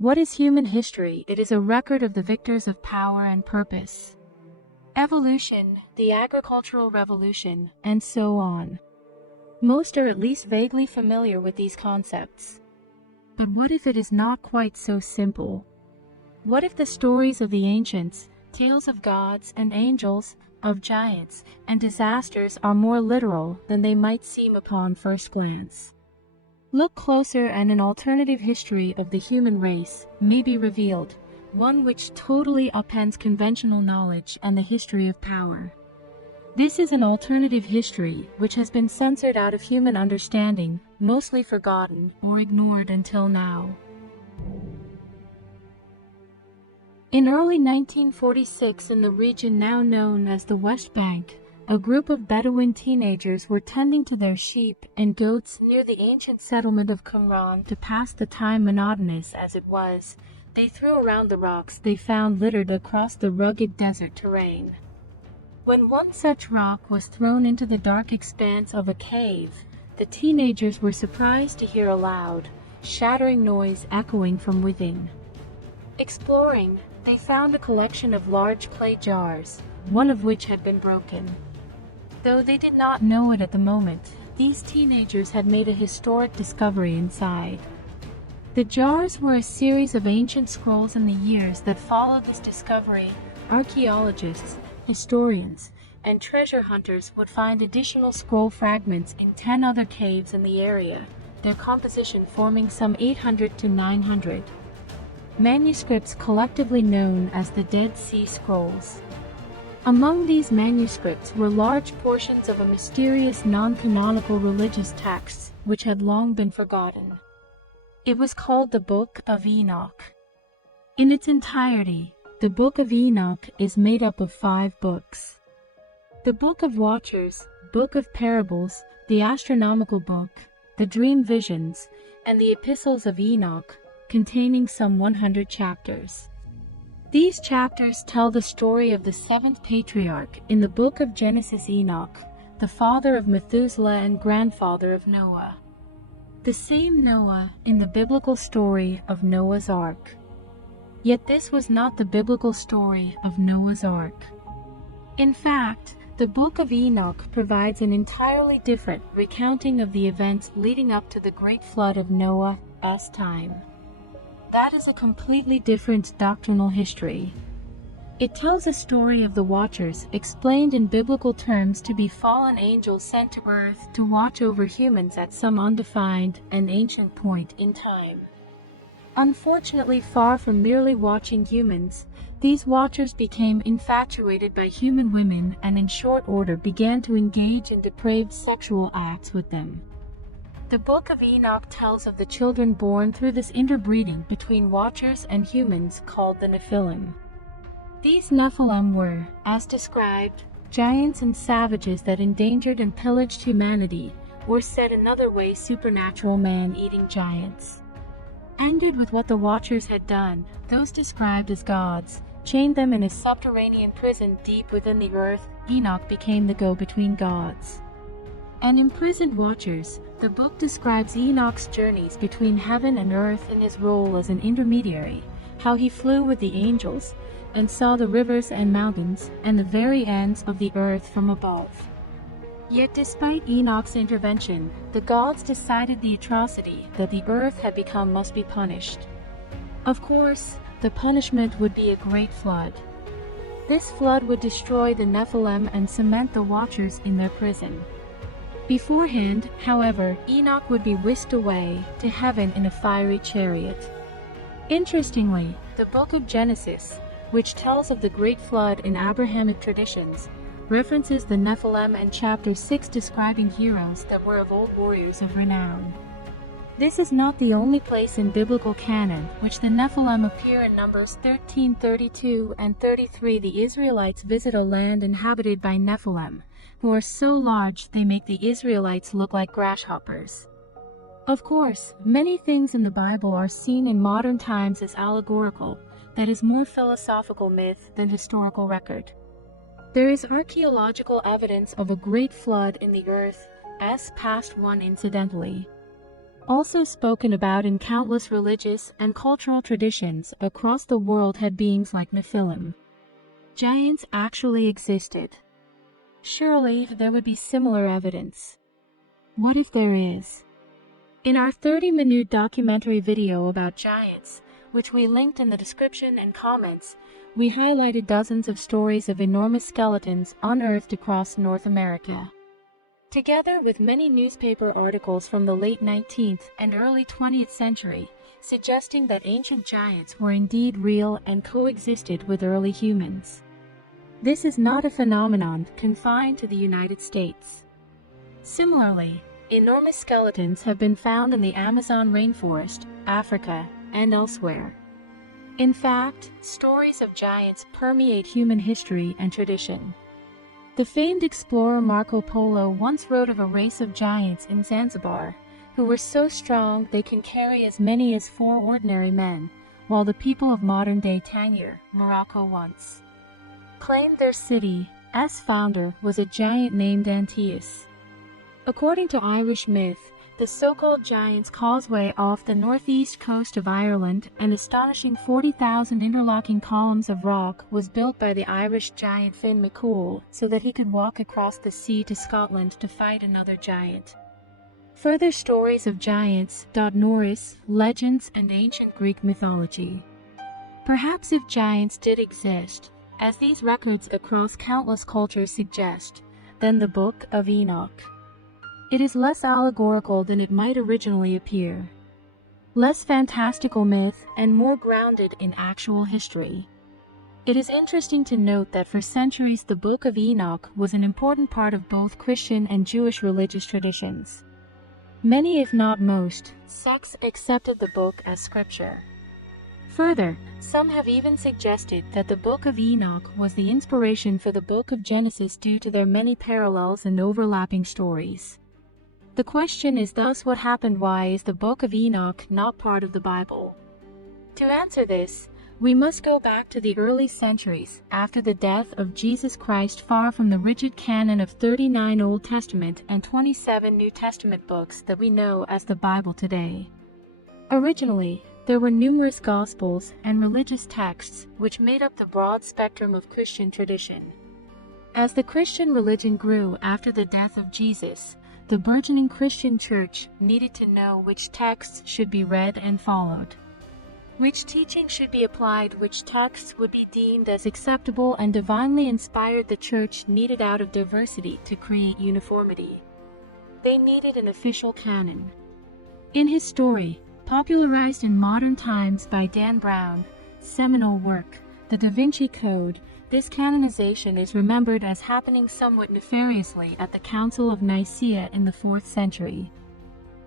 What is human history? It is a record of the victors of power and purpose. Evolution, the agricultural revolution, and so on. Most are at least vaguely familiar with these concepts. But what if it is not quite so simple? What if the stories of the ancients, tales of gods and angels, of giants and disasters are more literal than they might seem upon first glance? Look closer and an alternative history of the human race may be revealed, one which totally upends conventional knowledge and the history of power. This is an alternative history which has been censored out of human understanding, mostly forgotten or ignored until now. In early 1946, in the region now known as the West Bank, a group of Bedouin teenagers were tending to their sheep and goats near the ancient settlement of Qumran. To pass the time, monotonous as it was, they threw around the rocks they found littered across the rugged desert terrain. When one such rock was thrown into the dark expanse of a cave, the teenagers were surprised to hear a loud, shattering noise echoing from within. Exploring, they found a collection of large clay jars, one of which had been broken. Though they did not know it at the moment, these teenagers had made a historic discovery inside. The jars were a series of ancient scrolls. In the years that followed this discovery, archaeologists, historians, and treasure hunters would find additional scroll fragments in 10 other caves in the area, their composition forming some 800 to 900 manuscripts collectively known as the Dead Sea Scrolls. Among these manuscripts were large portions of a mysterious non-canonical religious text which had long been forgotten. It was called the Book of Enoch. In its entirety, the Book of Enoch is made up of 5 books. The Book of Watchers, Book of Parables, the Astronomical Book, the Dream Visions, and the Epistles of Enoch, containing some 100 chapters. These chapters tell the story of the 7th patriarch in the book of Genesis, Enoch, the father of Methuselah and grandfather of Noah. The same Noah in the biblical story of Noah's Ark. Yet this was not the biblical story of Noah's Ark. In fact, the Book of Enoch provides an entirely different recounting of the events leading up to the great flood of Noah's time. That is a completely different doctrinal history. It tells a story of the Watchers, explained in biblical terms to be fallen angels sent to earth to watch over humans at some undefined and ancient point in time. Unfortunately, far from merely watching humans, these Watchers became infatuated by human women and in short order began to engage in depraved sexual acts with them. The Book of Enoch tells of the children born through this interbreeding between Watchers and humans called the Nephilim. These Nephilim were, as described, giants and savages that endangered and pillaged humanity, or said another way, supernatural man-eating giants. Angered with what the Watchers had done, those described as gods chained them in a subterranean prison deep within the earth. Enoch became the go-between gods and imprisoned Watchers. The book describes Enoch's journeys between heaven and earth in his role as an intermediary, how he flew with the angels and saw the rivers and mountains and the very ends of the earth from above. Yet despite Enoch's intervention, the gods decided the atrocity that the earth had become must be punished. Of course, the punishment would be a great flood. This flood would destroy the Nephilim and cement the Watchers in their prison. Beforehand, however, Enoch would be whisked away to heaven in a fiery chariot. Interestingly, the book of Genesis, which tells of the great flood in Abrahamic traditions, references the Nephilim, and chapter 6 describing heroes that were of old warriors of renown. This is not the only place in biblical canon which the Nephilim appear. In Numbers 13:32 and 33, the Israelites visit a land inhabited by Nephilim, who are so large they make the Israelites look like grasshoppers. Of course, many things in the Bible are seen in modern times as allegorical, that is more philosophical myth than historical record. There is archaeological evidence of a great flood in the earth, as past one incidentally. also spoken about in countless religious and cultural traditions across the world, had beings like Nephilim. Giants actually existed. Surely there would be similar evidence. What if there is? In our 30-minute documentary video about giants, which we linked in the description and comments, we highlighted dozens of stories of enormous skeletons unearthed across North America, together with many newspaper articles from the late 19th and early 20th century, suggesting that ancient giants were indeed real and coexisted with early humans. This is not a phenomenon confined to the United States. Similarly, enormous skeletons have been found in the Amazon rainforest, Africa, and elsewhere. In fact, stories of giants permeate human history and tradition. The famed explorer Marco Polo once wrote of a race of giants in Zanzibar, who were so strong they can carry as many as 4 ordinary men, while the people of modern-day Tangier, Morocco once claimed their city's founder was a giant named Antaeus. According to Irish myth, the so-called Giant's Causeway off the northeast coast of Ireland, an astonishing 40,000 interlocking columns of rock, was built by the Irish giant Finn McCool so that he could walk across the sea to Scotland to fight another giant. Further stories of giants, Norse legends, and ancient Greek mythology. Perhaps if giants did exist, as these records across countless cultures suggest, then the Book of Enoch. It is less allegorical than it might originally appear, less fantastical myth, and more grounded in actual history. It is interesting to note that for centuries the Book of Enoch was an important part of both Christian and Jewish religious traditions. Many, if not most, sects accepted the book as scripture. Further, some have even suggested that the Book of Enoch was the inspiration for the Book of Genesis due to their many parallels and overlapping stories. The question is thus, what happened? Why is the Book of Enoch not part of the Bible? To answer this, we must go back to the early centuries after the death of Jesus Christ, far from the rigid canon of 39 Old Testament and 27 New Testament books that we know as the Bible today. Originally, there were numerous Gospels and religious texts which made up the broad spectrum of Christian tradition. As the Christian religion grew after the death of Jesus, the burgeoning Christian church needed to know which texts should be read and followed, which teaching should be applied, which texts would be deemed as acceptable and divinely inspired. The church needed out of diversity to create uniformity. They needed an official canon. In his story, popularized in modern times by Dan Brown's seminal work, The Da Vinci Code, this canonization is remembered as happening somewhat nefariously at the Council of Nicaea in the 4th century.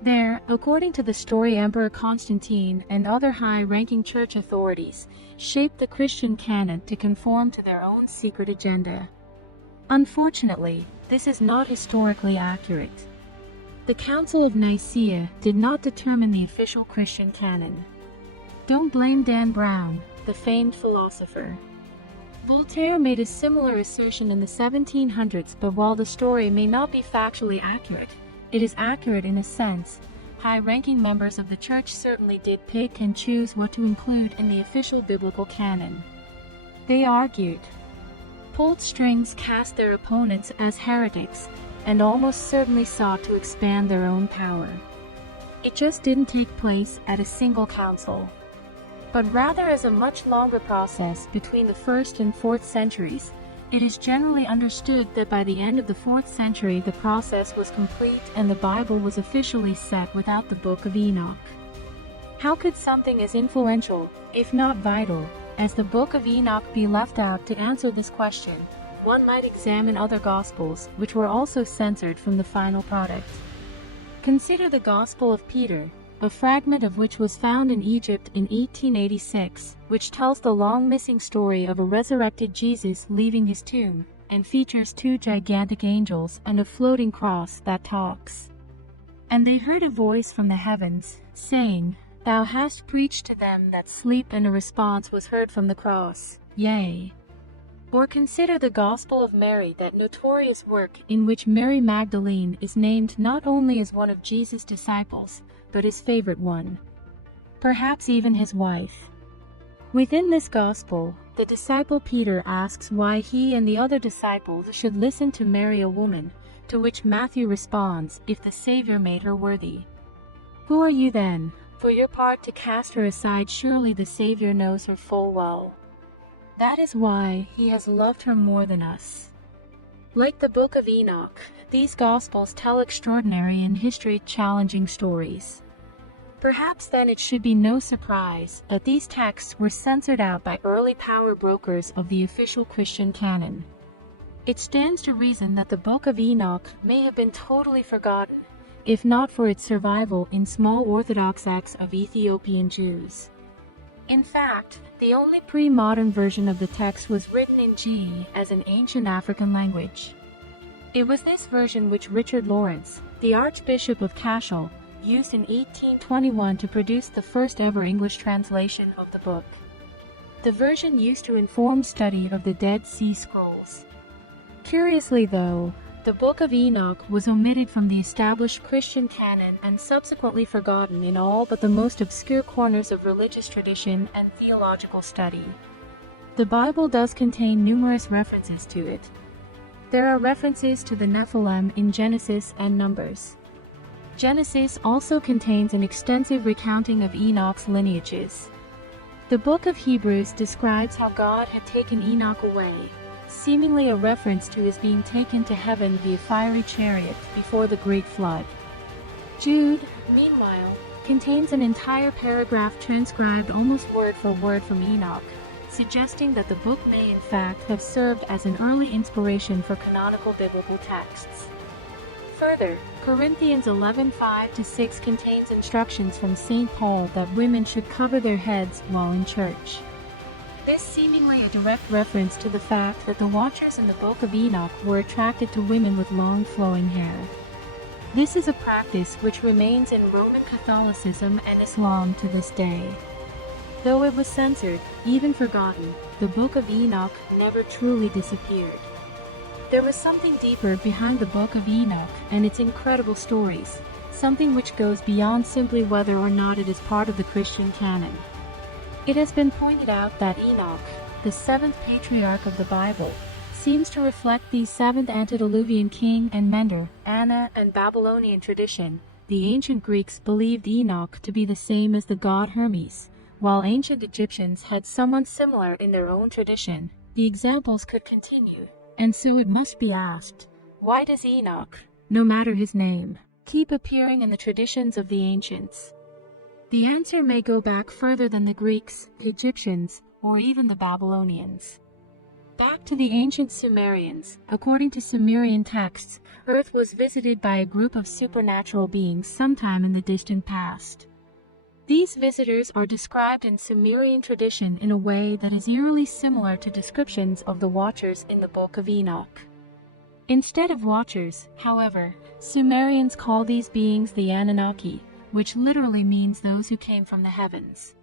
There, according to the story, Emperor Constantine and other high-ranking church authorities shaped the Christian canon to conform to their own secret agenda. Unfortunately, this is not historically accurate. The Council of Nicaea did not determine the official Christian canon. Don't blame Dan Brown, the famed philosopher. Voltaire made a similar assertion in the 1700s, but while the story may not be factually accurate, it is accurate in a sense. High-ranking members of the church certainly did pick and choose what to include in the official biblical canon. They argued, pulled strings, cast their opponents as heretics, and almost certainly sought to expand their own power. It just didn't take place at a single council, but rather as a much longer process between the 1st and 4th centuries. It is generally understood that by the end of the 4th century the process was complete and the Bible was officially set without the Book of Enoch. How could something as influential, if not vital, as the Book of Enoch be left out? To answer this question, one might examine other Gospels, which were also censored from the final product. Consider the Gospel of Peter, a fragment of which was found in Egypt in 1886, which tells the long-missing story of a resurrected Jesus leaving his tomb, and features 2 gigantic angels and a floating cross that talks. And they heard a voice from the heavens, saying, "Thou hast preached to them that sleep," and a response was heard from the cross, "Yea." Or consider the Gospel of Mary, that notorious work in which Mary Magdalene is named not only as one of Jesus' disciples, but his favorite one. Perhaps even his wife. Within this gospel, the disciple Peter asks why he and the other disciples should listen to Mary, a woman, to which Matthew responds, "If the Savior made her worthy. Who are you then, for your part to cast her aside? Surely the Savior knows her full well. That is why he has loved her more than us." Like the Book of Enoch, these Gospels tell extraordinary and history-challenging stories. Perhaps then it should be no surprise that these texts were censored out by early power brokers of the official Christian canon. It stands to reason that the Book of Enoch may have been totally forgotten, if not for its survival in small Orthodox sects of Ethiopian Jews. In fact, the only pre-modern version of the text was written in G as an ancient African language. It was this version which Richard Lawrence, the Archbishop of Cashel, used in 1821 to produce the first ever English translation of the book. The version used to inform study of the Dead Sea Scrolls. Curiously though, the Book of Enoch was omitted from the established Christian canon and subsequently forgotten in all but the most obscure corners of religious tradition and theological study. The Bible does contain numerous references to it. There are references to the Nephilim in Genesis and Numbers. Genesis also contains an extensive recounting of Enoch's lineages. The book of Hebrews describes how God had taken Enoch away, seemingly a reference to his being taken to heaven via fiery chariot before the Great Flood. Jude, meanwhile, contains an entire paragraph transcribed almost word for word from Enoch, suggesting that the book may in fact have served as an early inspiration for canonical biblical texts. Further, Corinthians 11:5-6 contains instructions from St. Paul that women should cover their heads while in church. This seemingly a direct reference to the fact that the watchers in the Book of Enoch were attracted to women with long flowing hair. This is a practice which remains in Roman Catholicism and Islam to this day. Though it was censored, even forgotten, the Book of Enoch never truly disappeared. There was something deeper behind the Book of Enoch and its incredible stories, something which goes beyond simply whether or not it is part of the Christian canon. It has been pointed out that Enoch, the seventh patriarch of the Bible, seems to reflect the seventh antediluvian king and mender, Anna, and Babylonian tradition. The ancient Greeks believed Enoch to be the same as the god Hermes, while ancient Egyptians had someone similar in their own tradition. The examples could continue. And so it must be asked, why does Enoch, no matter his name, keep appearing in the traditions of the ancients? The answer may go back further than the Greeks, Egyptians, or even the Babylonians. Back to the ancient Sumerians, according to Sumerian texts, Earth was visited by a group of supernatural beings sometime in the distant past. These visitors are described in Sumerian tradition in a way that is eerily similar to descriptions of the Watchers in the Book of Enoch. Instead of Watchers, however, Sumerians call these beings the Anunnaki, which literally means those who came from the heavens.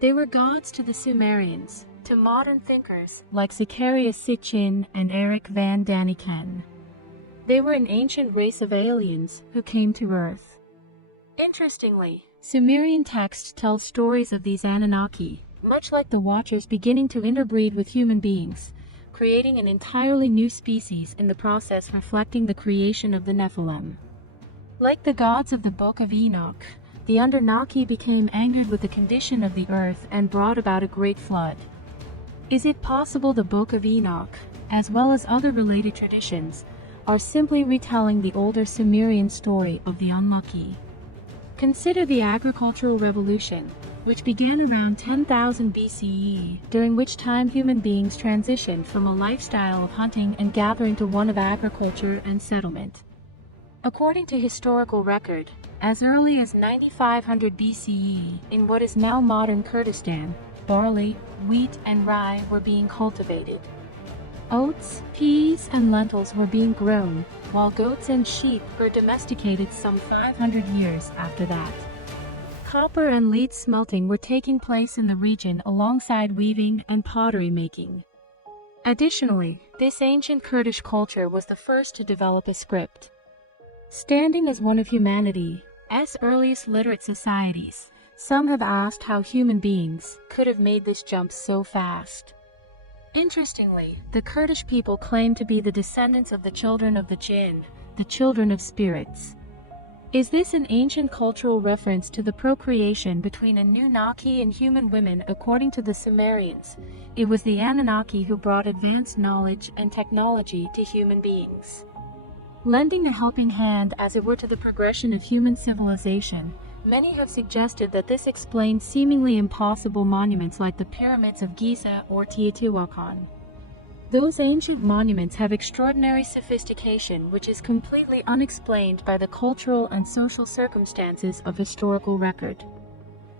They were gods to the Sumerians, to modern thinkers like Zacharias Sitchin and Eric van Daniken. They were an ancient race of aliens who came to Earth. Interestingly, Sumerian texts tell stories of these Anunnaki, much like the Watchers, beginning to interbreed with human beings, creating an entirely new species in the process, reflecting the creation of the Nephilim. Like the gods of the Book of Enoch, the Anunnaki became angered with the condition of the earth and brought about a great flood. Is it possible the Book of Enoch, as well as other related traditions, are simply retelling the older Sumerian story of the unlucky? Consider the agricultural revolution, which began around 10,000 BCE, during which time human beings transitioned from a lifestyle of hunting and gathering to one of agriculture and settlement. According to historical record, as early as 9500 BCE, in what is now modern Kurdistan, barley, wheat, and rye were being cultivated. Oats, peas, and lentils were being grown, while goats and sheep were domesticated some 500 years after that. Copper and lead smelting were taking place in the region alongside weaving and pottery making. Additionally, this ancient Kurdish culture was the first to develop a script. Standing as one of humanity, earliest literate societies. Some have asked how human beings could have made this jump so fast. Interestingly, the Kurdish people claim to be the descendants of the children of the jinn, the children of spirits. Is this an ancient cultural reference to the procreation between Anunnaki and human women? According to the Sumerians, it was the Anunnaki who brought advanced knowledge and technology to human beings, lending a helping hand as it were to the progression of human civilization. Many have suggested that this explains seemingly impossible monuments like the pyramids of Giza or Teotihuacan. Those ancient monuments have extraordinary sophistication which is completely unexplained by the cultural and social circumstances of historical record.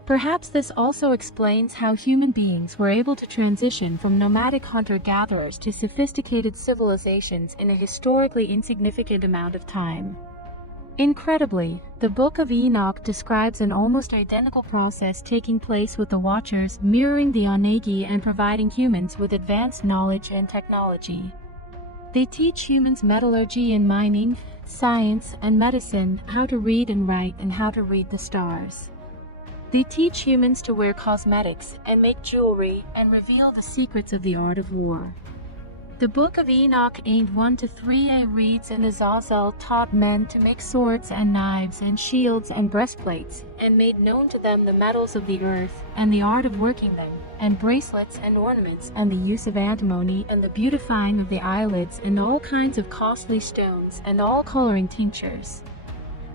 Perhaps this also explains how human beings were able to transition from nomadic hunter-gatherers to sophisticated civilizations in a historically insignificant amount of time. Incredibly, the Book of Enoch describes an almost identical process taking place with the Watchers, mirroring the Onegi and providing humans with advanced knowledge and technology. They teach humans metallurgy and mining, science and medicine, how to read and write, and how to read the stars. They teach humans to wear cosmetics and make jewelry and reveal the secrets of the art of war. The Book of Enoch 1-3a reads, and Azazel taught men to make swords and knives and shields and breastplates, and made known to them the metals of the earth, and the art of working them, and bracelets and ornaments, and the use of antimony, and the beautifying of the eyelids, and all kinds of costly stones, and all coloring tinctures.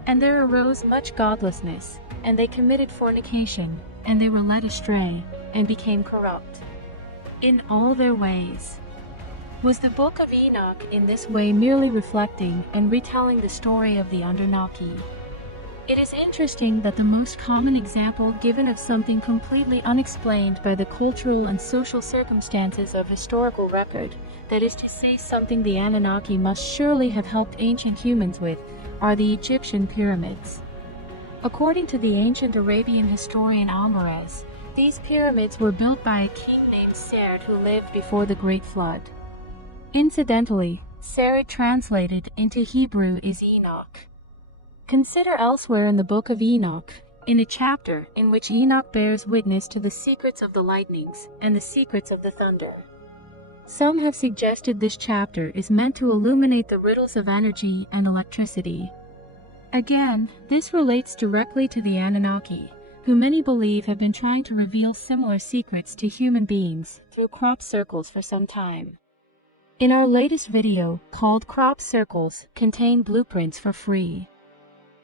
And there arose much godlessness, and they committed fornication, and they were led astray, and became corrupt in all their ways. Was the Book of Enoch in this way merely reflecting and retelling the story of the Anunnaki? It is interesting that the most common example given of something completely unexplained by the cultural and social circumstances of historical record, that is to say something the Anunnaki must surely have helped ancient humans with, are the Egyptian pyramids. According to the ancient Arabian historian Almarez, these pyramids were built by a king named Serd who lived before the Great Flood. Incidentally, Serd translated into Hebrew is Enoch. Consider elsewhere in the Book of Enoch, in a chapter in which Enoch bears witness to the secrets of the lightnings and the secrets of the thunder. Some have suggested this chapter is meant to illuminate the riddles of energy and electricity. Again, this relates directly to the Anunnaki, who many believe have been trying to reveal similar secrets to human beings through crop circles for some time. In our latest video, called Crop Circles Contain Blueprints for Free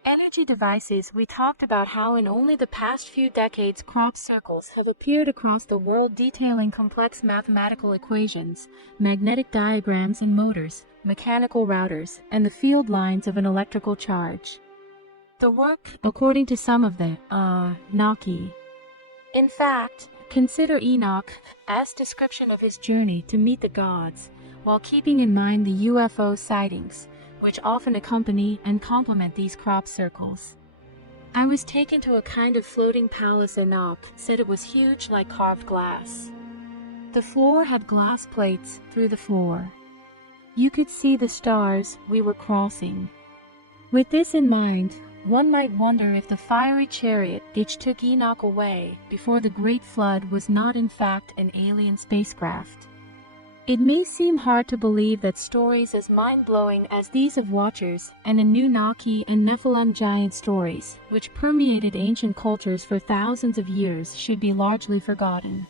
Energy Devices, we talked about how in only the past few decades crop circles have appeared across the world detailing complex mathematical equations, magnetic diagrams and motors, mechanical routers, and the field lines of an electrical charge. The work, according to some of the Anunnaki. In fact, consider Enoch's description of his journey to meet the gods, while keeping in mind the UFO sightings, which often accompany and complement these crop circles. I was taken to a kind of floating palace. Enoch said it was huge like carved glass. The floor had glass plates through the floor. You could see the stars we were crossing. With this in mind, one might wonder if the fiery chariot which took Enoch away before the Great Flood was not in fact an alien spacecraft. It may seem hard to believe that stories as mind-blowing as these of Watchers and Anunnaki and Nephilim giant stories, which permeated ancient cultures for thousands of years, should be largely forgotten.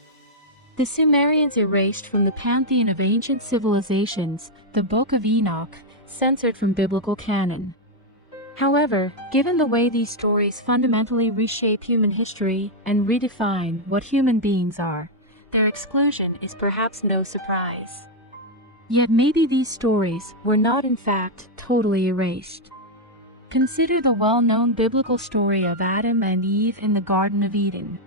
The Sumerians erased from the pantheon of ancient civilizations the Book of Enoch, censored from biblical canon. However, given the way these stories fundamentally reshape human history and redefine what human beings are, their exclusion is perhaps no surprise. Yet maybe these stories were not in fact totally erased. Consider the well-known biblical story of Adam and Eve in the Garden of Eden.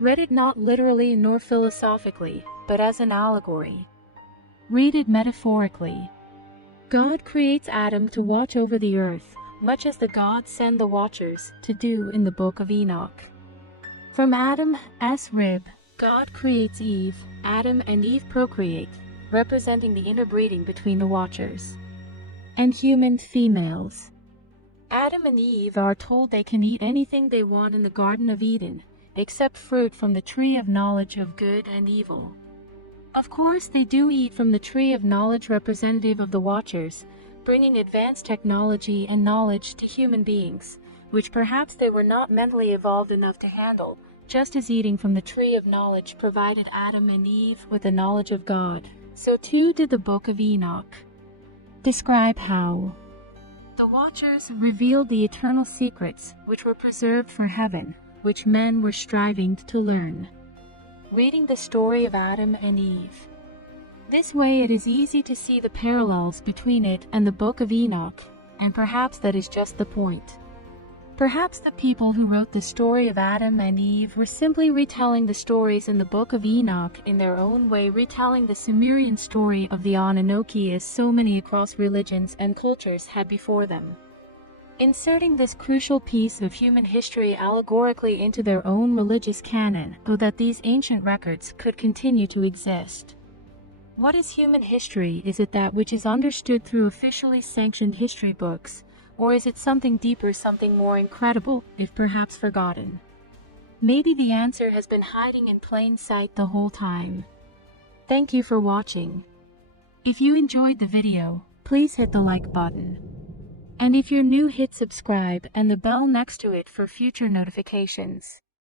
Read it not literally nor philosophically, but as an allegory. Read it metaphorically. God creates Adam to watch over the earth, much as the gods send the Watchers to do in the Book of Enoch. From Adam's rib, God creates Eve. Adam and Eve procreate, representing the interbreeding between the Watchers and human females. Adam and Eve are told they can eat anything they want in the Garden of Eden, except fruit from the tree of knowledge of good and evil. Of course, they do eat from the tree of knowledge, representative of the Watchers, bringing advanced technology and knowledge to human beings, which perhaps they were not mentally evolved enough to handle, just as eating from the tree of knowledge provided Adam and Eve with the knowledge of God. So too did the Book of Enoch. Describe how the Watchers revealed the eternal secrets which were preserved for heaven, which men were striving to learn. Reading the story of Adam and Eve. This way it is easy to see the parallels between it and the Book of Enoch, and perhaps that is just the point. Perhaps the people who wrote the story of Adam and Eve were simply retelling the stories in the Book of Enoch in their own way, retelling the Sumerian story of the Anunnaki as so many across religions and cultures had before them. Inserting this crucial piece of human history allegorically into their own religious canon so that these ancient records could continue to exist. What is human history? Is it that which is understood through officially sanctioned history books? Or is it something deeper, something more incredible, if perhaps forgotten? Maybe the answer has been hiding in plain sight the whole time. Thank you for watching. If you enjoyed the video, please hit the like button. And if you're new, hit subscribe and the bell next to it for future notifications.